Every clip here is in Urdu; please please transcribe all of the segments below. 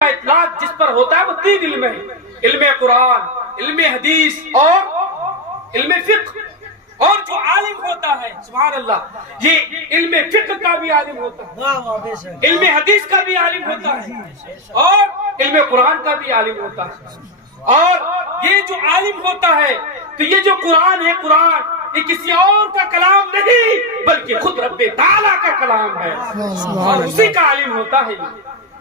اطلاق جس پر ہوتا ہے وہ تین علم ہے: علم قرآن، علم حدیث اور علم فقہ۔ اور جو عالم ہوتا ہے، سبحان اللہ، یہ علم فقہ کا بھی عالم ہوتا ہے، علم حدیث کا بھی عالم ہوتا ہے اور علم قرآن کا بھی عالم ہوتا ہے۔ اور یہ جو عالم ہوتا ہے تو یہ جو قرآن ہے، قرآن یہ کسی اور کا کلام نہیں بلکہ خود رب تعالیٰ کا کلام ہے اور اسی کا عالم ہوتا ہے۔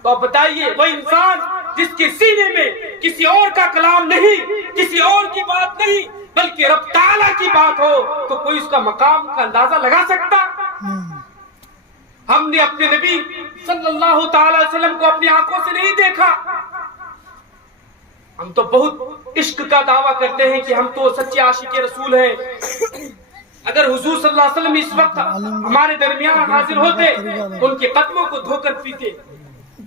تو آپ بتائیے، وہ انسان جس کے سینے میں کسی اور کا کلام نہیں، کسی اور کی بات نہیں بلکہ رب تعالیٰ کی بات ہو، تو کوئی اس کا مقام کا اندازہ لگا سکتا؟ ہم نے اپنے نبی صلی اللہ تعالی علیہ وسلم کو اپنی آنکھوں سے نہیں دیکھا، ہم تو بہت عشق کا دعویٰ کرتے ہیں کہ ہم تو سچے عاشق رسول ہیں۔ اگر حضور صلی اللہ علیہ وسلم اس وقت ہمارے درمیان حاضر ہوتے تو ان کے قدموں کو دھو کر پیتے۔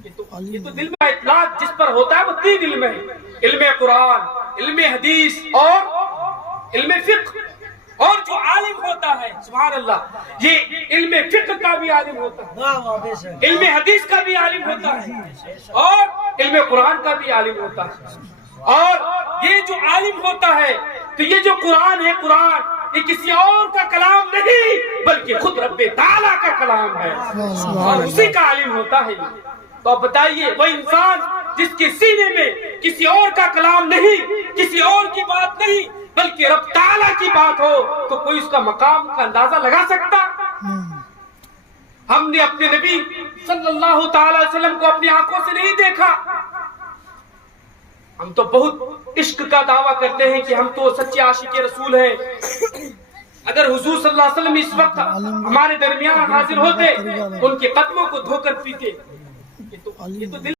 یہ تو دل میں اطلاق جس پر ہوتا ہے وہ تین علم ہے: علم قرآن، علم حدیث اور علم فقہ۔ اور جو عالم ہوتا ہے، سبحان اللہ، یہ علم فقہ کا بھی عالم ہوتا ہے، علم حدیث کا بھی عالم ہوتا ہے اور علم قرآن کا بھی عالم ہوتا ہے۔ اور یہ جو عالم ہوتا ہے تو یہ جو قرآن ہے، قرآن یہ کسی اور کا کلام نہیں بلکہ خود رب تعالیٰ کا کلام ہے اور اسی کا عالم ہوتا ہے۔ تو آپ بتائیے، وہ انسان جس کے سینے میں کسی اور کا کلام نہیں، کسی اور کی بات نہیں بلکہ رب تعالیٰ کی بات ہو، تو کوئی اس کا مقام کا اندازہ لگا سکتا؟ ہم نے اپنے نبی صلی اللہ تعالی علیہ وسلم کو اپنی آنکھوں سے نہیں دیکھا، ہم تو بہت عشق کا دعویٰ کرتے ہیں کہ ہم تو سچے عاشق رسول ہیں۔ اگر حضور صلی اللہ علیہ وسلم اس وقت ہمارے درمیان حاضر ہوتے ان کے قدموں کو دھو کر پیتے۔ یہ تو دل